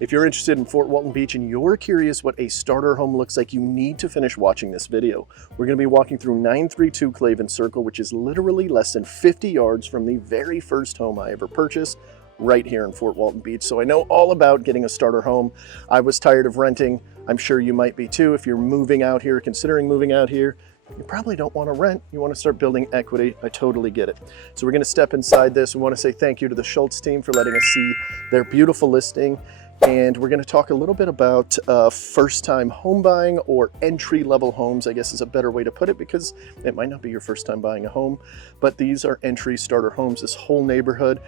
If you're interested in Fort Walton Beach and you're curious what a starter home looks like, you need to finish watching this video. We're going to be walking through 932 Clavin Circle, which is literally less than 50 yards from the very first home I ever purchased, right here in Fort Walton Beach. So I know all about getting a starter home. I was tired of renting. I'm sure you might be too. If you're moving out here, considering moving out here, you probably don't want to rent. You want to start building equity. I totally get it. So we're going to step inside this. We want to say thank you to the Schultz team for letting us see their beautiful listing. And we're going to talk a little bit about first-time home buying, or entry-level homes, I guess is a better way to put it, because it might not be your first time buying a home, but these are entry starter homes. This whole neighborhood,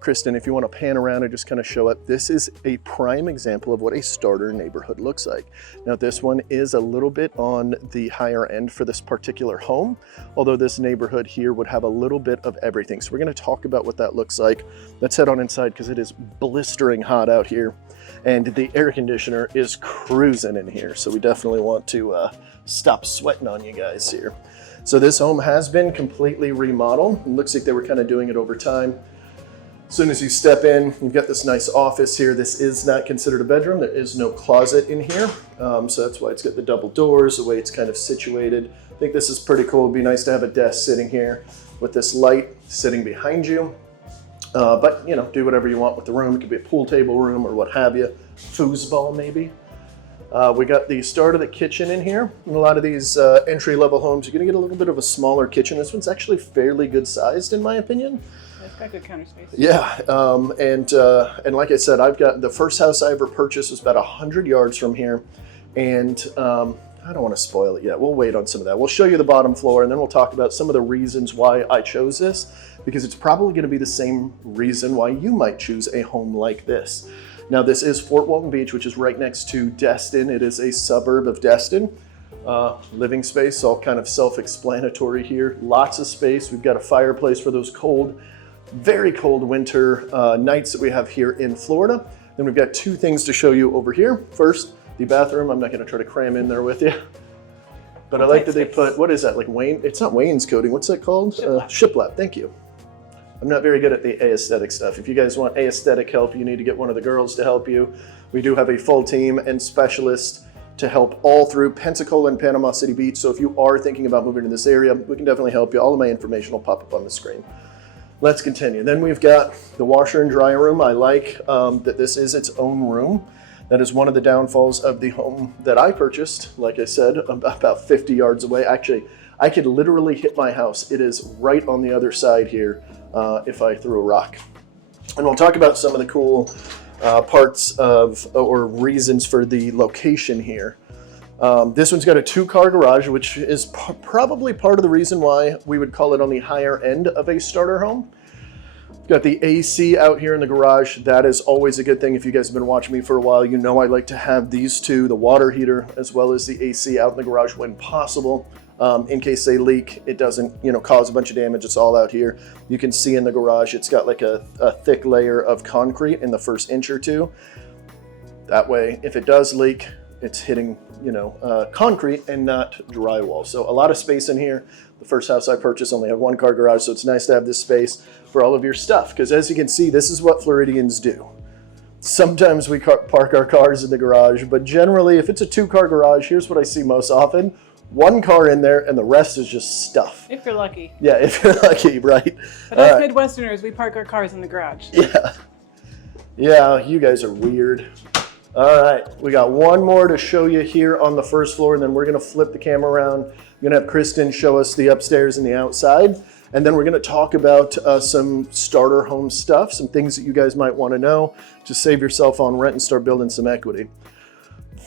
Kristen, if you want to pan around and just kind of show it, this is a prime example of what a starter neighborhood looks like. Now, this one is a little bit on the higher end for this particular home, although this neighborhood here would have a little bit of everything. So we're going to talk about what that looks like. Let's head on inside because it is blistering hot out here. And the air conditioner is cruising in here, so we definitely want to stop sweating on you guys here. So this home has been completely remodeled. It looks like they were kind of doing it over time. As soon as you step in, you've got this nice office here. This is not considered a bedroom. There is no closet in here, so that's why it's got the double doors, the way it's kind of situated. I think this is pretty cool. It'd be nice to have a desk sitting here with this light sitting behind you. But, you know, do whatever you want with the room. It could be a pool table room or what have you. Foosball, maybe. We got the start of the kitchen in here. In a lot of these entry-level homes, you're going to get a little bit of a smaller kitchen. This one's actually fairly good sized, in my opinion. It's got good counter space. Yeah, and like I said, I've got the first house I ever purchased was about 100 yards from here. And I don't want to spoil it yet. We'll wait on some of that. We'll show you the bottom floor, and then we'll talk about some of the reasons why I chose this, because it's probably going to be the same reason why you might choose a home like this. Now, this is Fort Walton Beach, which is right next to Destin. It is a suburb of Destin. Living space, all kind of self-explanatory here. Lots of space. We've got a fireplace for those cold, very cold winter nights that we have here in Florida. Then we've got two things to show you over here. First, the bathroom. I'm not going to try to cram in there with you. But I like that they put, what is that, like Wayne? It's not wainscoting. What's that called? Shiplap. Thank you. I'm not very good at the aesthetic stuff. If you guys want aesthetic help, you need to get one of the girls to help you. We do have a full team and specialists to help all through Pensacola and Panama City Beach. So if you are thinking about moving to this area, we can definitely help you. All of my information will pop up on the screen. Let's continue. Then we've got the washer and dryer room. I like that this is its own room. That is one of the downfalls of the home that I purchased. Like I said, about 50 yards away. Actually, I could literally hit my house. It is right on the other side here if I threw a rock. And we'll talk about some of the cool parts of, or reasons for the location here. This one's got a 2-car garage, which is probably part of the reason why we would call it on the higher end of a starter home. Got the AC out here in the garage. That is always a good thing. If you guys have been watching me for a while, you know I like to have these two, the water heater as well as the AC, out in the garage when possible. In case they leak, it doesn't, you know, cause a bunch of damage. It's all out here. You can see in the garage, it's got like a thick layer of concrete in the first inch or two. That way, if it does leak, it's hitting, you know, concrete and not drywall. So a lot of space in here. The first house I purchased only had 1-car garage, so it's nice to have this space for all of your stuff. Because as you can see, this is what Floridians do. Sometimes we park our cars in the garage, but generally, if it's a 2-car garage, here's what I see most often. 1 car in there and the rest is just stuff. If you're lucky. Yeah, if you're lucky, right? But us Midwesterners, we park our cars in the garage. Yeah. Yeah, you guys are weird. All right, we got one more to show you here on the first floor, and then we're gonna flip the camera around. I'm gonna have Kristen show us the upstairs and the outside, and then we're gonna talk about some starter home stuff, some things that you guys might wanna know to save yourself on rent and start building some equity.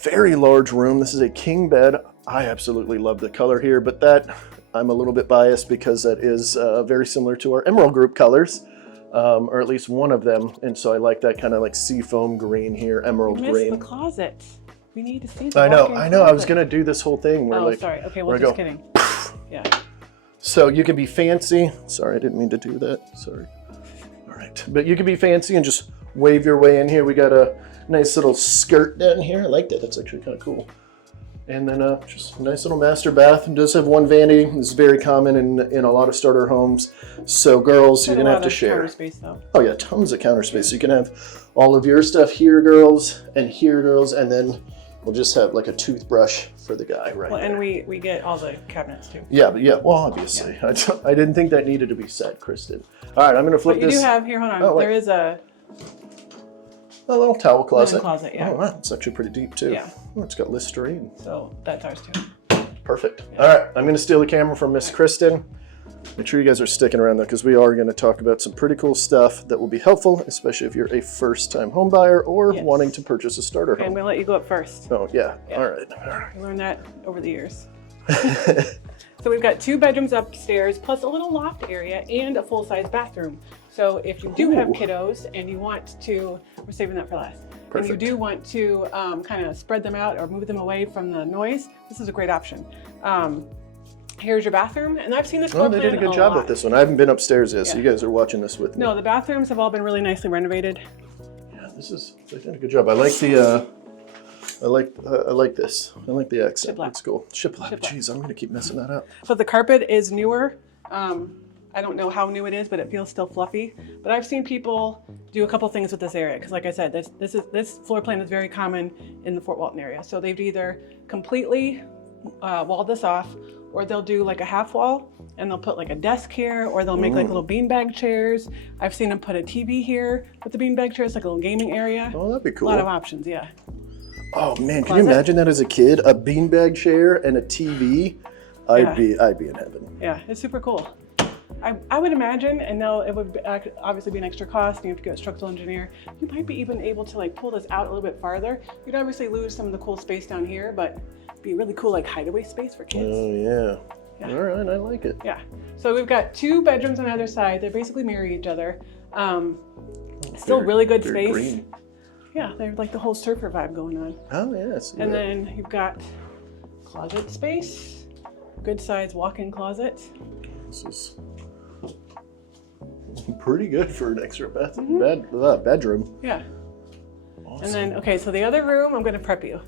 Very large room. This is a king bed. I absolutely love the color here, but that, I'm a little bit biased because that is very similar to our Emerald Group colors. Or at least one of them, and so I like that kind of like seafoam green here, emerald green. We missed the closet. We need to see the I know. closet. I was gonna do this whole thing where sorry. Okay, well, just kidding. Yeah. So you can be fancy. Sorry, I didn't mean to do that. Sorry. All right, but you can be fancy and just wave your way in here. We got a nice little skirt down here. I like that. That's actually kind of cool. And then just a nice little master bath. It does have one vanity. This is very common in a lot of starter homes. So girls, you're going to have to share. Counter space, though. Oh yeah, tons of counter space. So you can have all of your stuff here, girls, and here, girls, and then we'll just have like a toothbrush for the guy right Well, there. and we get all the cabinets too. Yeah, well, obviously. Yeah. I didn't think that needed to be said, Kristen. All right, I'm going to flip But you this. do have, here, hold on. Oh, wait. There is a little towel closet. closet, yeah. Oh, wow, it's actually pretty deep too. Yeah. Oh, it's got Listerine. So that's ours too. Perfect. All right, I'm going to steal the camera from Miss Kristen. Make sure you guys are sticking around though, because we are going to talk about some pretty cool stuff that will be helpful, especially if you're a first-time home buyer or wanting to purchase a starter Okay, I'm home. going to let you go up first. Oh, yeah. Yeah. All right. I learned that over the years. So we've got 2 bedrooms upstairs, plus a little loft area and a full-size bathroom. So if you do have kiddos and you want to, we're saving that for last. Perfect. And you do want to kind of spread them out or move them away from the noise, this is a great option. Here's your bathroom, and I've seen this floor Oh, they plan did a good a job lot. with this one. I haven't been upstairs yet, so Yeah. you guys are watching this with me. No, the bathrooms have all been really nicely renovated. Yeah, they did a good job. I like the, I like this. I like the accent. Shiplap. It's cool. Shiplap. Shiplap. Jeez, I'm gonna keep messing that up. So the carpet is newer. I don't know how new it is, but it feels still fluffy. But I've seen people do a couple things with this area, because like I said, this floor plan is very common in the Fort Walton area. So they've either completely walled this off, or they'll do like a half wall and they'll put like a desk here, or they'll make like little beanbag chairs. I've seen them put a TV here with the beanbag chairs, like a little gaming area. Oh, that'd be A cool. lot of options, yeah. Oh man, can Closet. you imagine that as a kid? A beanbag chair and a TV? I'd be in heaven. Yeah, it's super cool. I would imagine, and now it would obviously be an extra cost, and you have to get a structural engineer. You might be even able to like pull this out a little bit farther. You'd obviously lose some of the cool space down here, but it'd be really cool like hideaway space for kids. Oh yeah. Yeah. All right, I like it. Yeah. So we've got 2 bedrooms on either side. They basically mirror each other. Still really good very space. green. Yeah, they're like the whole surfer vibe going on. Oh yes. And then you've got closet space, good size walk-in closet. This is pretty good for an extra Mm-hmm. bedroom. Yeah. Awesome. And then, okay, so the other room, I'm going to prep you.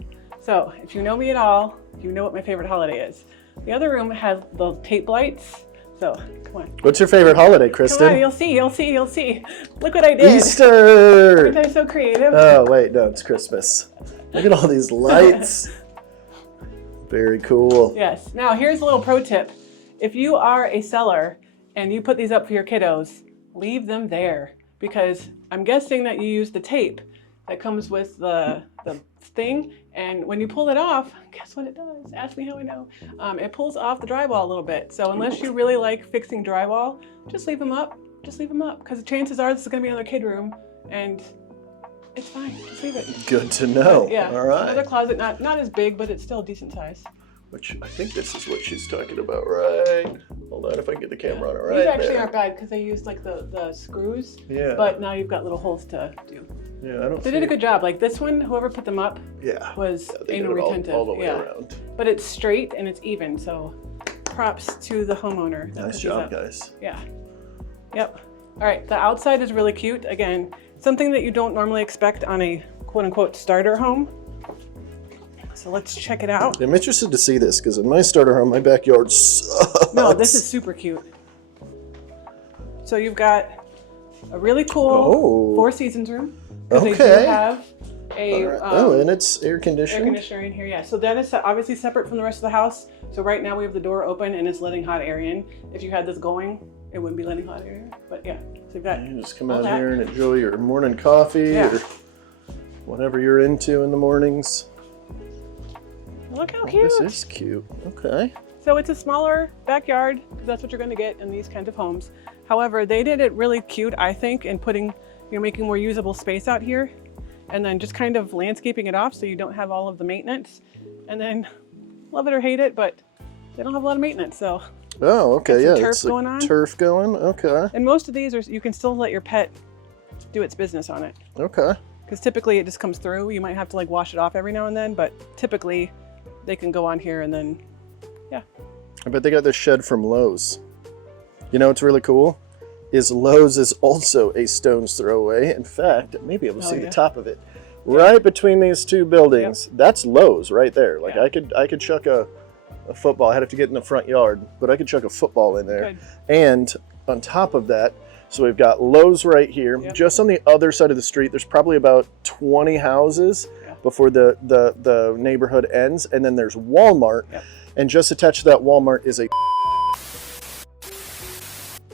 So if you know me at all, you know what my favorite holiday is. The other room has the tape lights. So come on. What's your favorite holiday, Come Kristen? on, you'll see. Look what I did. Easter! Aren't I so creative? Oh wait, no, it's Christmas. Look at all these lights. Very cool. Yes. Now here's a little pro tip. If you are a seller and you put these up for your kiddos, leave them there, because I'm guessing that you use the tape that comes with the thing, and when you pull it off, guess what it does? Ask me how I know. It pulls off the drywall a little bit. So unless you really like fixing drywall, just leave them up. Just leave them up, because chances are this is going to be another kid room, and it's fine. Just leave it. Good to know. But, yeah. All right. Another closet, not as big, but it's still a decent size. Which I think this is what she's talking about, right? Hold on, if I can get the camera on it right These actually there. aren't bad because they used like the screws. Yeah. But now you've got little holes to do. Yeah, I don't. They did a good job. Like this one, whoever put them up was they anal did it all- retentive. all the way around. But it's straight and it's even. So props to the homeowner. that Nice put these job, up. guys. Yeah. Yep. All right. The outside is really cute. Again, something that you don't normally expect on a quote unquote starter home. So let's check it out. I'm interested to see this because in my starter home, my backyard sucks. No, this is super cute. So you've got a really cool Oh. 4 seasons room. Because they Okay. do have a and it's air air conditioned. conditioner in here. Yeah, so that is obviously separate from the rest of the house. So right now we have the door open and it's letting hot air in. If you had this going, it wouldn't be letting hot air in. But yeah, so you've got You just come all out that. here and enjoy your morning coffee Yeah. or whatever you're into in the mornings. Look how Oh, cute. this is cute. Okay. So it's a smaller backyard because that's what you're going to get in these kinds of homes. However, they did it really cute, I think, in putting, making more usable space out here, and then just kind of landscaping it off so you don't have all of the maintenance. And then, love it or hate it, but they don't have a lot of maintenance. So, Oh, okay. Got Yeah, some turf it's like going on. turf going. Okay. and most of these are you can still let your pet do its business on it. Okay. Because typically it just comes through. You might have to like wash it off every now and then, but typically they can go on here and then, yeah. I bet they got this shed from Lowe's. You know what's really cool? Is Lowe's is also a stone's throw away. In fact, maybe able to Oh, see yeah. the top of it. right between these two buildings. Yep. That's Lowe's right there. Like I could chuck a football. I'd have to get in the front yard, but I could chuck a football in there. Good. And on top of that, so we've got Lowe's right here. Yep. Just on the other side of the street, there's probably about 20 houses before the neighborhood ends. And then there's Walmart. Yep. And just attached to that Walmart is a...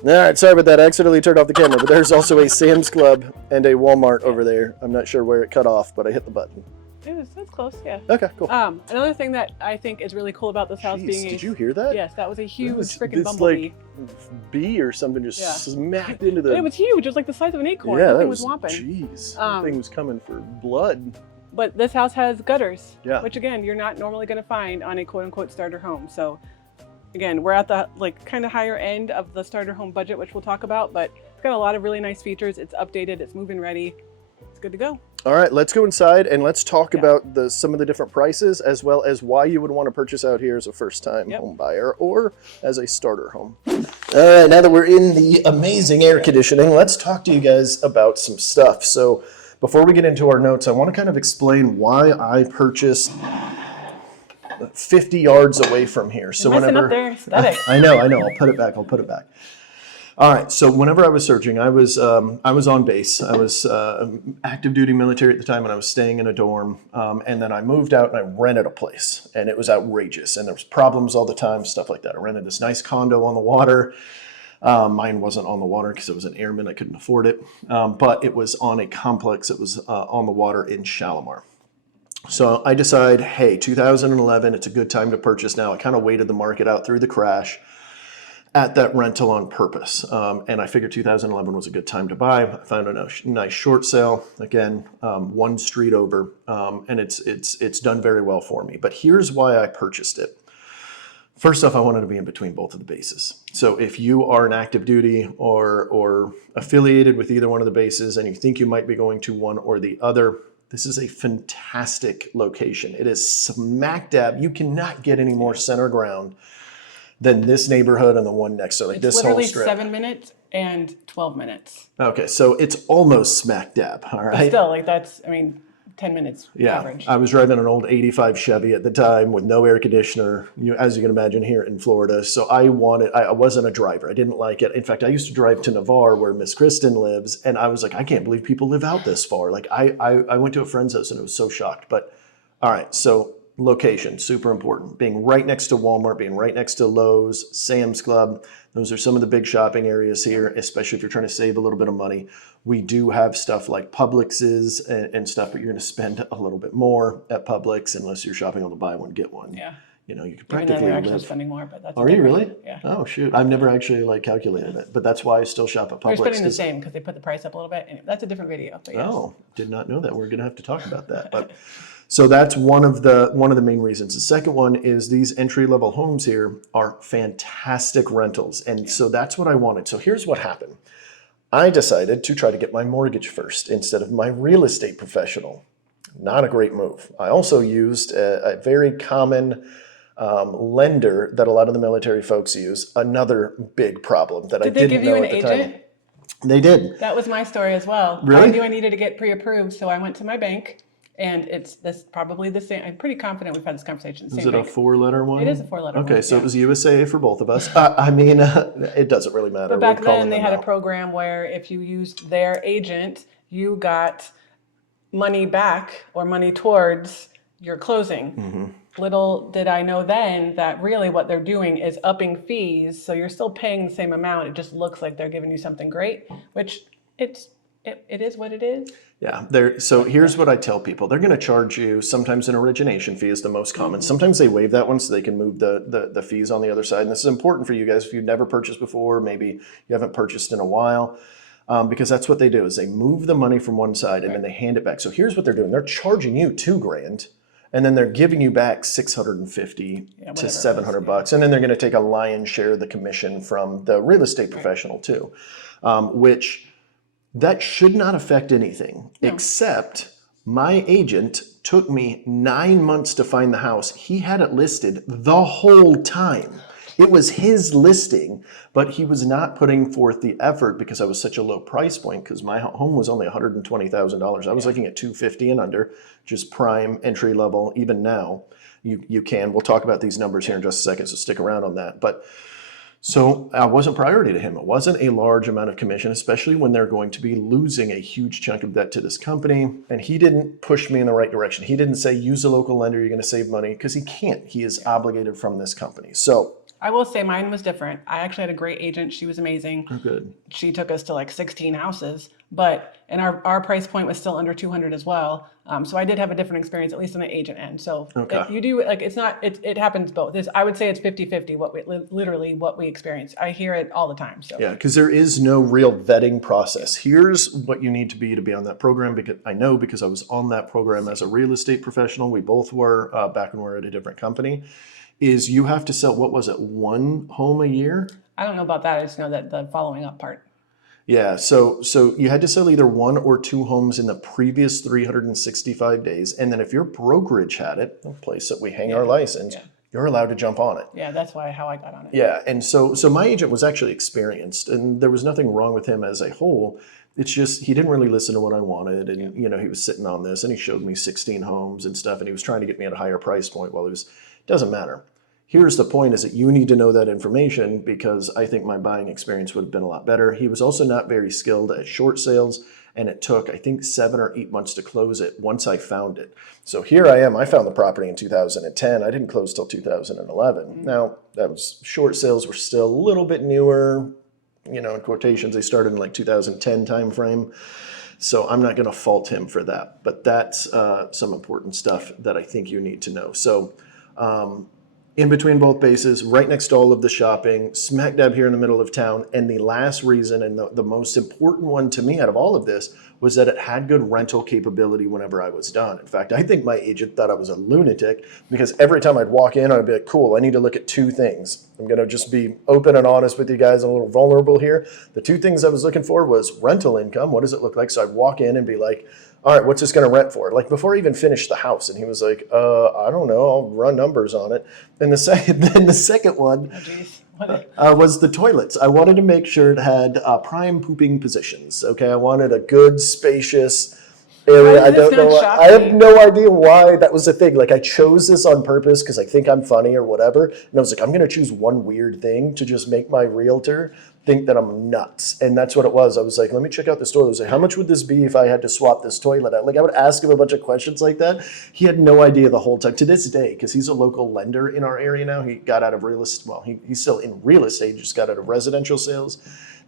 All right, sorry about that. I accidentally turned off the camera, but there's also a Sam's Club and a Walmart over there. I'm not sure where it cut off, but I hit the button. That's close, yeah. Okay, cool. Another thing that I think is really cool about this house being did you hear that? Yes, that was a huge freaking bumblebee. Like bee or something just smacked into the... It was huge. It was like the size of an acorn. Yeah, that thing was whopping. Jeez, that thing was coming for blood. But this house has gutters, which again, you're not normally going to find on a quote-unquote starter home. So again, we're at the like kind of higher end of the starter home budget, which we'll talk about, but it's got a lot of really nice features. It's updated, it's move-in ready. It's good to go. All right, let's go inside and let's talk about some of the different prices as well as why you would want to purchase out here as a first-time home buyer or as a starter home. All right, now that we're in the amazing air conditioning, let's talk to you guys about some stuff. So before we get into our notes, I want to kind of explain why I purchased 50 yards away from here. So You're messing up their aesthetic. I know. I'll put it back. All right, so whenever I was searching, I was on base. I was active duty military at the time, and I was staying in a dorm. And then I moved out and I rented a place, and it was outrageous. And there was problems all the time, stuff like that. I rented this nice condo on the water. Mine wasn't on the water because it was an airman. I couldn't afford it, but it was on a complex. It was on the water in Shalimar. So I decide, hey, 2011, it's a good time to purchase now. I kind of waited the market out through the crash at that rental on purpose. And I figured 2011 was a good time to buy. I found a nice short sale, again, one street over, and it's done very well for me. But here's why I purchased it. First off, I wanted to be in between both of the bases. So if you are an active duty or affiliated with either one of the bases and you think you might be going to one or the other, this is a fantastic location. It is smack dab. You cannot get any more center ground than this neighborhood and the one next to it. Like this whole strip. It's literally 7 minutes and 12 minutes. Okay, so it's almost smack dab, all right? But still, like that's, I mean, 10 minutes average. I was driving an old 85 Chevy at the time with no air conditioner, as you can imagine here in Florida. So I wasn't a driver. I didn't like it. In fact, I used to drive to Navarre where Miss Kristen lives, and I was like, I can't believe people live out this far. Like I went to a friend's house and I was so shocked. But all right, so location, super important. Being right next to Walmart, being right next to Lowe's, Sam's Club. Those are some of the big shopping areas here, especially if you're trying to save a little bit of money. We do have stuff like Publix's and stuff, but you're going to spend a little bit more at Publix unless you're shopping on the buy one, get one. Yeah. You know, you could practically live. Actually spending more, but that's. Are you really? Yeah. Oh shoot, I've never actually calculated it, but that's why I still shop at Publix. We're spending the same because they put the price up a little bit, and that's a different video. But yes. Oh, did not know that. We're going to have to talk about that, but. So that's one of the main reasons. The second one is these entry-level homes here are fantastic rentals. And so that's what I wanted. So here's what happened. I decided to try to get my mortgage first instead of my real estate professional. Not a great move. I also used a very common lender that a lot of the military folks use. Another big problem that I didn't know at the time. Did they give you an agent? They did. That was my story as well. Really? I knew I needed to get pre-approved, so I went to my bank. And it's probably the same. I'm pretty confident we've had this conversation. Is it a 4-letter one? It is a 4-letter one. Okay, so it was USAA for both of us. it doesn't really matter. But back then they had a program where if you used their agent, you got money back or money towards your closing. Mm-hmm. Little did I know then that really what they're doing is upping fees. So you're still paying the same amount. It just looks like they're giving you something great, which it is what it is. Yeah. So here's what I tell people. They're going to charge you sometimes an origination fee is the most common. Mm-hmm. Sometimes they waive that one so they can move the fees on the other side. And this is important for you guys if you've never purchased before, maybe you haven't purchased in a while, because that's what they do is they move the money from one side and then they hand it back. So here's what they're doing. They're charging you $2,000 and then they're giving you back $650 to $700. And then they're going to take a lion's share of the commission from the real estate professional too, which... That should not affect anything, except my agent took me 9 months to find the house. He had it listed the whole time. It was his listing, but he was not putting forth the effort because I was such a low price point, because my home was only $120,000. I was looking at 250 and under, just prime entry level. Even now, you can. We'll talk about these numbers here in just a second, so stick around on that. But so I wasn't priority to him. It wasn't a large amount of commission, especially when they're going to be losing a huge chunk of debt to this company. And he didn't push me in the right direction. He didn't say, use a local lender, you're going to save money, because he can't. He is obligated from this company. So I will say mine was different. I actually had a great agent. She was amazing. oh, good. She took us to like 16 houses, and our price point was still under 200 as well. So I did have a different experience, at least on the agent end. So Okay. if you do, like, it's not, it happens both. I would say it's 50-50, literally what we experience. I hear it all the time. So Yeah, because there is no real vetting process. Here's what you need to be on that program, because I know, because I was on that program as a real estate professional. We both were back when we were at a different company. Is you have to sell, what was it, one home a year? I don't know about that. I just know that the following up part. Yeah, so you had to sell either one or two homes in the previous 365 days. And then if your brokerage had it, the place that we hang our license, you're allowed to jump on it. Yeah, that's how I got on it. Yeah, and so my agent was actually experienced, and there was nothing wrong with him as a whole. It's just he didn't really listen to what I wanted, and he was sitting on this, and he showed me 16 homes and stuff, and he was trying to get me at a higher price point. Well, doesn't matter. Here's the point, is that you need to know that information, because I think my buying experience would have been a lot better. He was also not very skilled at short sales, and it took, I think, 7 or 8 months to close it once I found it. So here I am. I found the property in 2010. I didn't close till 2011. Now, short sales were still a little bit newer, in quotations. They started in like 2010 timeframe. So I'm not going to fault him for that. But that's some important stuff that I think you need to know. So in between both bases, right next to all of the shopping, smack dab here in the middle of town. And the last reason, and the most important one to me out of all of this, was that it had good rental capability whenever I was done. In fact, I think my agent thought I was a lunatic, because every time I'd walk in, I'd be like, cool, I need to look at 2 things. I'm going to just be open and honest with you guys. I'm a little vulnerable here. The 2 things I was looking for was rental income. What does it look like? So I'd walk in and be like, all right, what's this going to rent for? Like, before I even finished the house. And he was like, I don't know. I'll run numbers on it. And then the second one was the toilets. I wanted to make sure it had prime pooping positions. Okay, I wanted a good, spacious area. I don't know. I have no idea why that was a thing. Like, I chose this on purpose because I think I'm funny or whatever. And I was like, I'm going to choose one weird thing to just make my realtor think that I'm nuts. And that's what it was. I was like, let me check out this toilet. I was like, how much would this be if I had to swap this toilet out? Like, I would ask him a bunch of questions like that. He had no idea the whole time. To this day, because he's a local lender in our area now. He got out of real estate. Well, he's still in real estate, just got out of residential sales.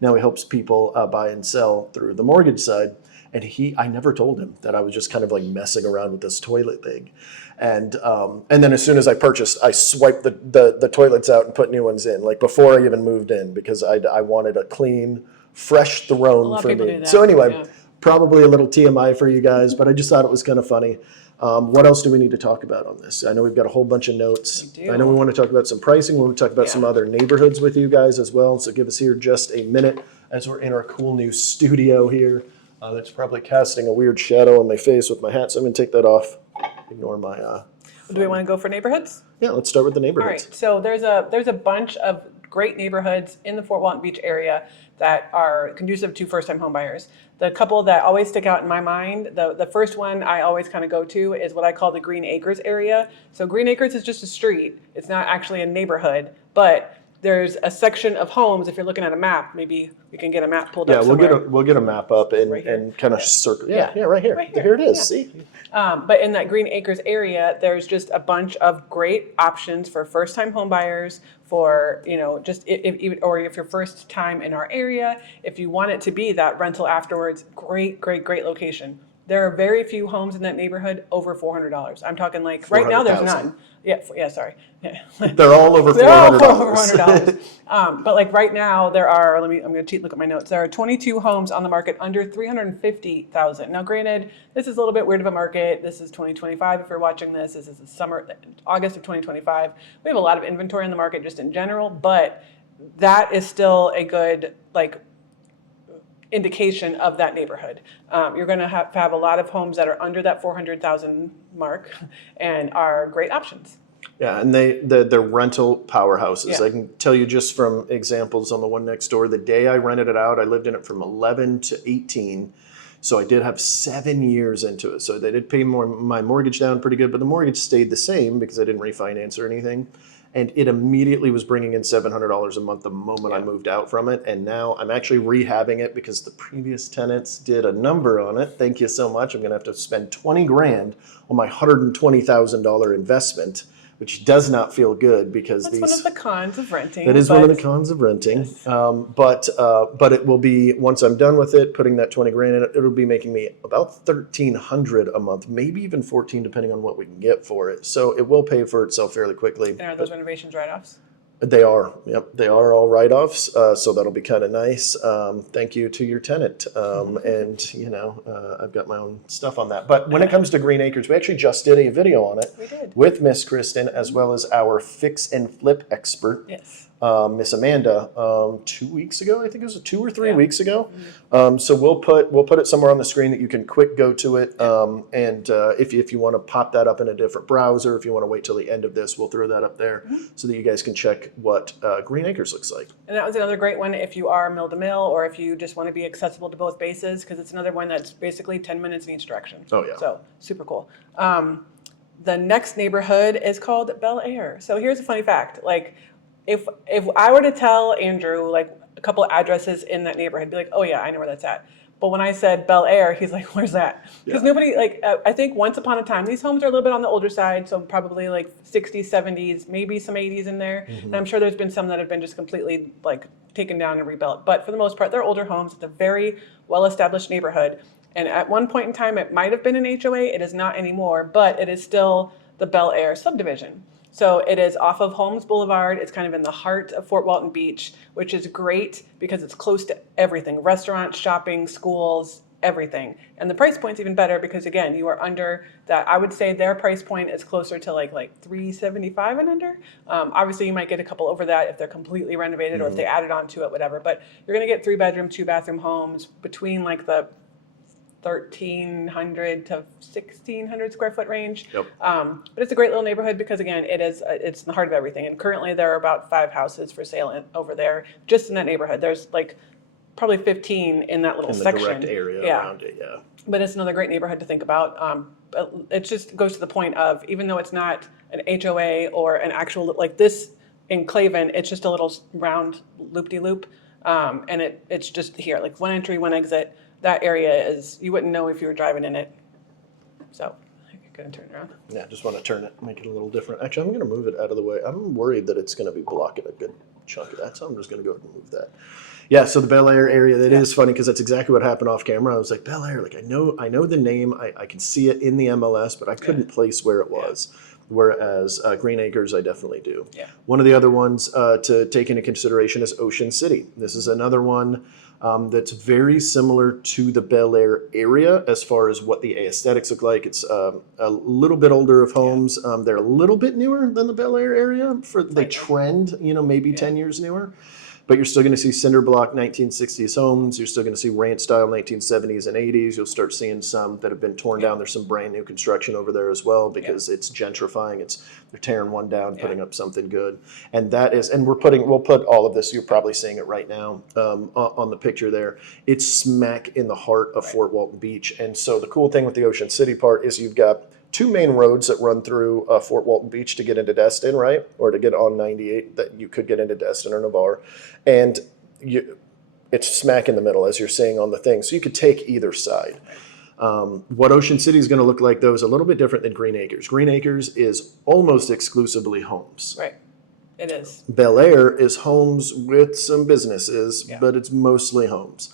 Now he helps people buy and sell through the mortgage side. And I never told him that I was just kind of like messing around with this toilet thing. And then as soon as I purchased, I swiped the toilets out and put new ones in, like before I even moved in, because I wanted a clean, fresh throne for me. So anyway, probably a little TMI for you guys, but I just thought it was kind of funny. What else do we need to talk about on this? I know we've got a whole bunch of notes. I know we want to talk about some pricing. We want to talk about some other neighborhoods with you guys as well. So give us here just a minute as we're in our cool new studio here. That's probably casting a weird shadow on my face with my hat, so I'm going to take that off. Ignore my... Do we want to go for neighborhoods? Yeah, let's start with the neighborhoods. All right, so there's a bunch of great neighborhoods in the Fort Walton Beach area that are conducive to first-time homebuyers. The couple that always stick out in my mind, the first one I always kind of go to is what I call the Green Acres area. So Green Acres is just a street. It's not actually a neighborhood, but there's a section of homes. If you're looking at a map, maybe we can get a map pulled up somewhere. Yeah, we'll get a map up and kind of circle. Yeah, right here. Right here. Here it is. Yeah. See? But in that Green Acres area, there's just a bunch of great options for first-time home buyers, for, just or if you're first time in our area, if you want it to be that rental afterwards, great location. There are very few homes in that neighborhood over $400. I'm talking like right now there's none. Yeah, sorry. Yeah. They're all over $400. They're all over $400. But like right now there are, I'm going to cheat, look at my notes. There are 22 homes on the market under $350,000. Now granted, this is a little bit weird of a market. This is 2025 if you're watching this. This is August of 2025. We have a lot of inventory in the market just in general, but that is still a good indication of that neighborhood. You're going to have a lot of homes that are under that 400,000 mark and are great options. Yeah, and they're rental powerhouses. Yeah. I can tell you just from examples on the one next door. The day I rented it out, I lived in it from 11 to 18. So I did have 7 years into it. So they did pay my mortgage down pretty good, but the mortgage stayed the same because I didn't refinance or anything. And it immediately was bringing in $700 a month the moment I moved out from it. And now I'm actually rehabbing it because the previous tenants did a number on it. Thank you so much. I'm going to have to spend 20 grand on my $120,000 investment, which does not feel good because That's one of the cons of renting. that is one of the cons of renting. Yes. But it will be, once I'm done with it, putting that 20 grand in it, it'll be making me about 1,300 a month, maybe even 14, depending on what we can get for it. So it will pay for itself fairly quickly. And are those renovations write-offs? They are. Yep, they are all write-offs. So that'll be kind of nice. Thank you to your tenant. And I've got my own stuff on that. But when it comes to Green Acres, we actually just did a video on it. We did. With Miss Kristen, as well as our fix and flip expert. Yes. Miss Amanda, 2 weeks ago. I think it was 2 or 3 Yeah. weeks ago. So we'll put it somewhere on the screen that you can quick go to it. And if you want to pop that up in a different browser, if you want to wait till the end of this, we'll throw that up there so that you guys can check what Green Acres looks like. And that was another great one if you are mill to mill or if you just want to be accessible to both bases, because it's another one that's basically 10 minutes in each direction. Oh, yeah. So super cool. The next neighborhood is called Bel Air. So here's a funny fact. Like, if I were to tell Andrew like a couple of addresses in that neighborhood, be like, oh yeah, I know where that's at. But when I said Bel Air, he's like, where's that? Because nobody, I think once upon a time, these homes are a little bit on the older side, so probably like 60s, 70s, maybe some 80s in there. And I'm sure there's been some that have been just completely like taken down and rebuilt. But for the most part, they're older homes. It's a very well-established neighborhood. And at one point in time, it might have been an HOA. It is not anymore, but it is still the Bel Air subdivision. So it is off of Holmes Boulevard. It's kind of in the heart of Fort Walton Beach, which is great because it's close to everything: restaurants, shopping, schools, everything. And the price point's even better because, again, you are under that. I would say their price point is closer to like $375 and under. Obviously, you might get a couple over that if they're completely renovated or if they added on to it, whatever. But you're going to get 3-bedroom, 2-bathroom homes between like the 1,300 to 1,600 square foot range. Yep. But it's a great little neighborhood because, again, it's in the heart of everything. And currently there are about 5 houses for sale over there, just in that neighborhood. There's like probably 15 in that little section. In the direct area around it, yeah. But it's another great neighborhood to think about. But it just goes to the point of, even though it's not an HOA or an actual, like this in Clavin, it's just a little round loop-de-loop. And it's just here, like one entry, one exit. That area is, you wouldn't know if you were driving in it. So I'm going to turn it around. Yeah, just want to turn it, make it a little different. Actually, I'm going to move it out of the way. I'm worried that it's going to be blocking a good chunk of that, so I'm just going to go ahead and move that. Yeah, so the Bel Air area, that is funny because that's exactly what happened off camera. I was like, Bel Air, like I know the name, I can see it in the MLS, but I couldn't place where it was. Whereas Green Acres, I definitely do. Yeah. One of the other ones to take into consideration is Ocean City. This is another one that's very similar to the Bel Air area as far as what the aesthetics look like. It's a little bit older of homes. They're a little bit newer than the Bel Air area. They trend, maybe 10 years newer. But you're still going to see cinder block 1960s homes. You're still going to see ranch style 1970s and 80s. You'll start seeing some that have been torn down. There's some brand new construction over there as well because it's gentrifying. They're tearing one down, putting up something good. And that is, and we'll put all of this, you're probably seeing it right now on the picture there. It's smack in the heart of Fort Walton Beach. And so the cool thing with the Ocean City part is you've got 2 main roads that run through Fort Walton Beach to get into Destin, right? Or to get on 98 that you could get into Destin or Navarre. And it's smack in the middle, as you're seeing on the thing. So you could take either side. What Ocean City is going to look like, though, is a little bit different than Green Acres. Green Acres is almost exclusively homes. Right. It is. Bel Air is homes with some businesses, but it's mostly homes.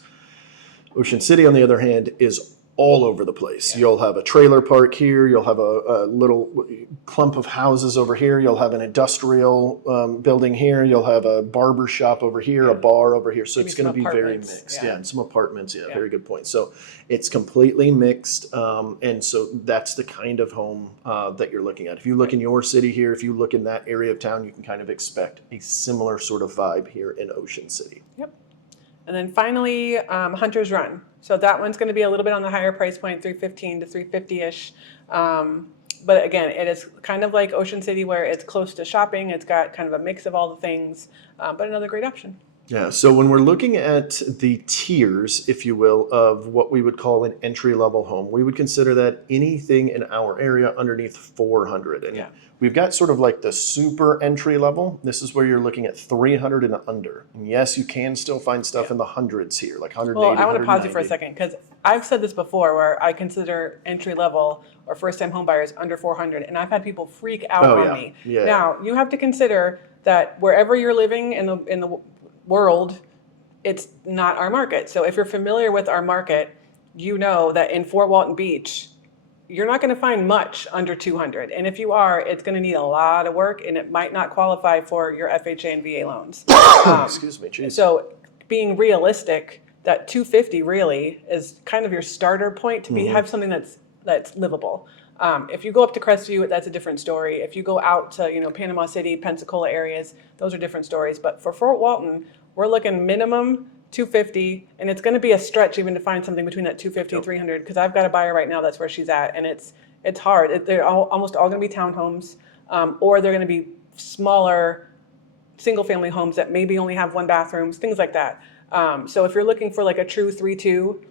Ocean City, on the other hand, is all over the place. You'll have a trailer park here. You'll have a little clump of houses over here. You'll have an industrial building here. You'll have a barber shop over here, a bar over here. So maybe it's going to be very mixed. Yeah, and some apartments. Yeah, very good point. So it's completely mixed. And so that's the kind of home that you're looking at. If you look in your city here, if you look in that area of town, you can kind of expect a similar sort of vibe here in Ocean City. Yep. And then finally, Hunter's Run. So that one's going to be a little bit on the higher price point, $315 to $350-ish. But again, it is kind of like Ocean City where it's close to shopping. It's got kind of a mix of all the things, but another great option. Yeah, so when we're looking at the tiers, if you will, of what we would call an entry-level home, we would consider that anything in our area underneath 400. And Yeah. we've got sort of like the super entry level. This is where you're looking at 300 and under. And yes, you can still find stuff in the hundreds here, like 180, Well, I want to pause you for a 190. second because I've said this before where I consider entry level or first time home buyers under 400, and I've had people freak out Oh, on yeah. me. Yeah. Now, you have to consider that wherever you're living in the world, it's not our market. So if you're familiar with our market, you know that in Fort Walton Beach, you're not going to find much under 200. And if you are, it's going to need a lot of work and it might not qualify for your FHA and VA loans. Excuse me, geez. So being realistic, that 250 really is kind of your starter point to have something that's livable. If you go up to Crestview, that's a different story. If you go out to Panama City, Pensacola areas, those are different stories. But for Fort Walton, we're looking minimum 250, and it's going to be a stretch even to find something between that 250 and 300. Because I've got a buyer right now that's where she's at, and it's hard. They're almost all going to be townhomes, or they're going to be smaller single-family homes that maybe only have one bathrooms, things like that. So if you're looking for like a true 3-2,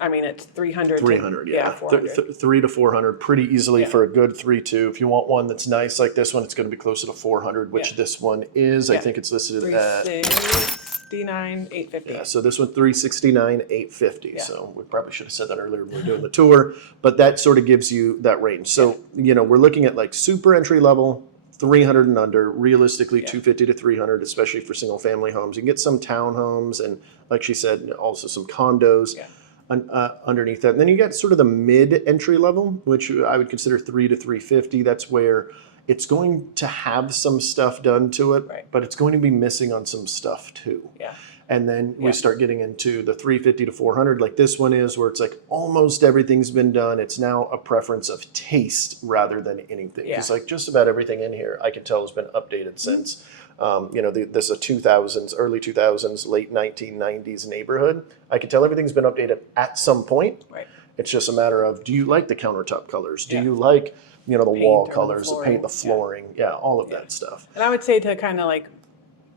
I mean, it's 300. 300, yeah. 400. 3 to 400 pretty easily Yeah. for a good 3-2. If you want one that's nice like this one, it's going to be closer to 400, which Yeah. this one is. I Yeah. think it's listed at 369, 850. Yeah, so this one 369, 850. Yeah. So we probably should have said that earlier when we were doing the tour, but that sort of gives you that range. So, we're looking at like super entry level, 300 and under, realistically 250 to 300, especially for single family homes. You can get some townhomes and, like she said, also some condos. Yeah. Underneath that. And then you got sort of the mid entry level, which I would consider 3 to 350. That's where it's going to have some stuff done to it, Right. but it's going to be missing on some stuff too. Yeah. And then we start getting into the 350 to 400, like this one is, where it's like almost everything's been done. It's now a preference of taste rather than anything. Yeah. It's like just about everything in here I can tell has been updated since. This is a 2000s, early 2000s, late 1990s neighborhood. I can tell everything's been updated at some point. Right. It's just a matter of, do you like the countertop colors? Do Yeah. you like, the wall or the colors, the paint, the flooring. flooring? Yeah, all of that stuff. And I would say to kind of like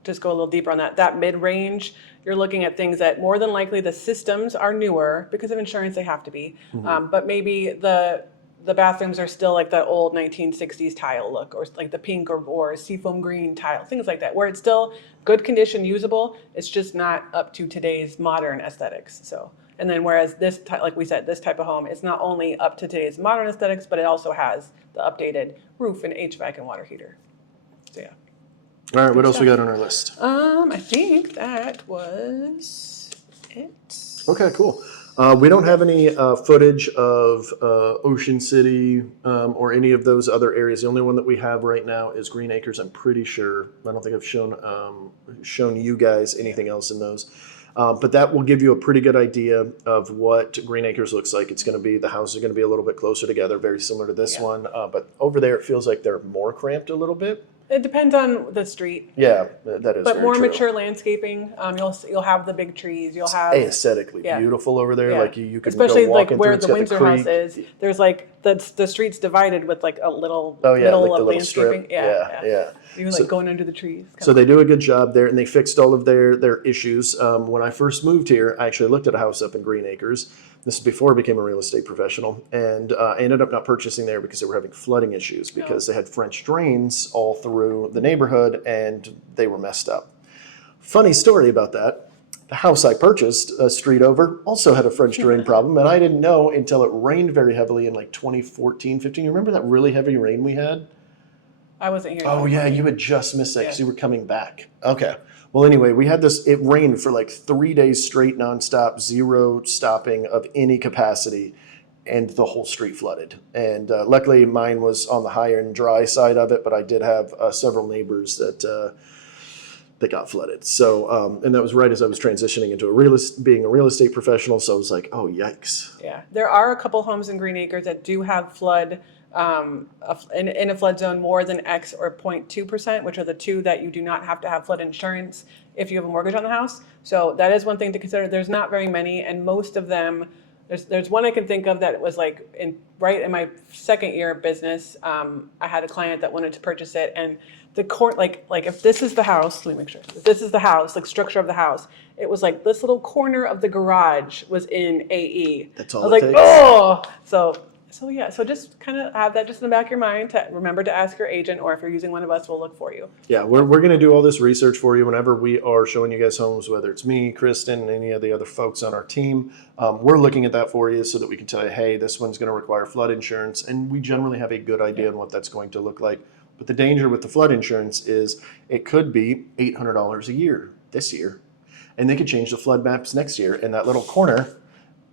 just go a little deeper on that mid-range, you're looking at things that more than likely the systems are newer because of insurance, they have to be. But maybe the bathrooms are still like that old 1960s tile look, or like the pink or seafoam green tile, things like that, where it's still good condition, usable. It's just not up to today's modern aesthetics. So, and then whereas this, like we said, this type of home, it's not only up to today's modern aesthetics, but it also has the updated roof and HVAC and water heater. So yeah. All right, what else we got on our list? I think that was it. Okay, cool. We don't have any footage of Ocean City or any of those other areas. The only one that we have right now is Green Acres. I'm pretty sure. I don't think I've shown you guys anything else in those. But that will give you a pretty good idea of what Green Acres looks like. It's going to be, the houses are going to be a little bit closer together, very similar to this one. But over there, it feels like they're more cramped a little bit. It depends on the street. Yeah, that is But very more true. mature landscaping. You'll have the big trees. You'll have Aesthetically beautiful over there. Yeah. Like you can especially go like walking where through. It's the got Windsor creek. House is. There's like the streets divided with like a little Oh yeah, middle like the of little strip. landscaping. Yeah. Even like going under the trees. So they do a good job there, and they fixed all of their issues. When I first moved here, I actually looked at a house up in Green Acres. This is before I became a real estate professional, and I ended up not purchasing there because they were having flooding issues because they had French drains all through the neighborhood, and they were messed up. Funny story about that. The house I purchased a street over also had a French drain problem, and I didn't know until it rained very heavily in like 2014, 15. You remember that really heavy rain we had? I wasn't here. Oh yeah, you had just missed that because Yeah. you were coming back. Okay. Well, anyway, we had this. It rained for like 3 days straight, nonstop, zero stopping of any capacity, and the whole street flooded. And luckily, mine was on the higher and dry side of it, but I did have several neighbors that got flooded. So, and that was right as I was transitioning into being a real estate professional. So I was like, oh yikes. Yeah, there are a couple homes in Green Acres that do have flood in a flood zone more than X or 0.2%, which are the two that you do not have to have flood insurance if you have a mortgage on the house. So that is one thing to consider. There's not very many, and most of them There's one I can think of that was like right in my second year of business. I had a client that wanted to purchase it, and the court like if this is the house, let me make sure. If this is the house, like structure of the house, it was like this little corner of the garage was in AE. That's all I was it like, takes. oh, so yeah, so just kind of have that just in the back of your mind to remember to ask your agent, or if you're using one of us, we'll look for you. Yeah, we're going to do all this research for you whenever we are showing you guys homes, whether it's me, Kristen, and any of the other folks on our team. We're looking at that for you so that we can tell you, hey, this one's going to require flood insurance. And we generally have a good idea on what that's going to look like. But the danger with the flood insurance is it could be $800 a year this year. And they could change the flood maps next year, and that little corner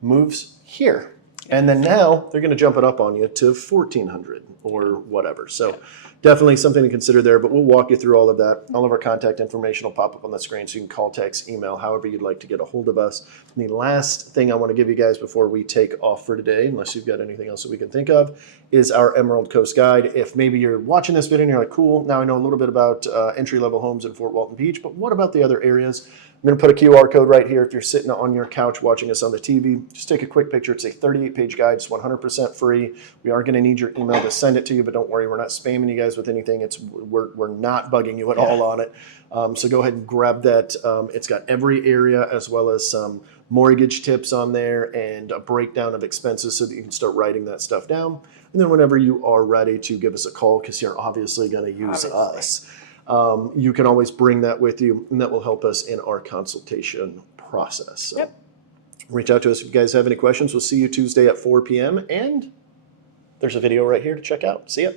moves here. And then now they're going to jump it up on you to $1,400 or whatever. So definitely something to consider there, but we'll walk you through all of that. All of our contact information will pop up on the screen, so you can call, text, email, however you'd like to get a hold of us. And the last thing I want to give you guys before we take off for today, unless you've got anything else that we can think of, is our Emerald Coast Guide. If maybe you're watching this video and you're like, cool, now I know a little bit about entry-level homes in Fort Walton Beach, but what about the other areas? I'm going to put a QR code right here. If you're sitting on your couch watching us on the TV, just take a quick picture. It's a 38-page guide. It's 100% free. We are going to need your email to send it to you, but don't worry, we're not spamming you guys with anything. We're not bugging you at all on it. So go ahead and grab that. It's got every area as well as some mortgage tips on there and a breakdown of expenses so that you can start writing that stuff down. And then whenever you are ready to give us a call, because you're obviously going to use us, you can always bring that with you, and that will help us in our consultation process. So reach out to us if you guys have any questions. We'll see you Tuesday at 4 p.m. And there's a video right here to check out. See ya.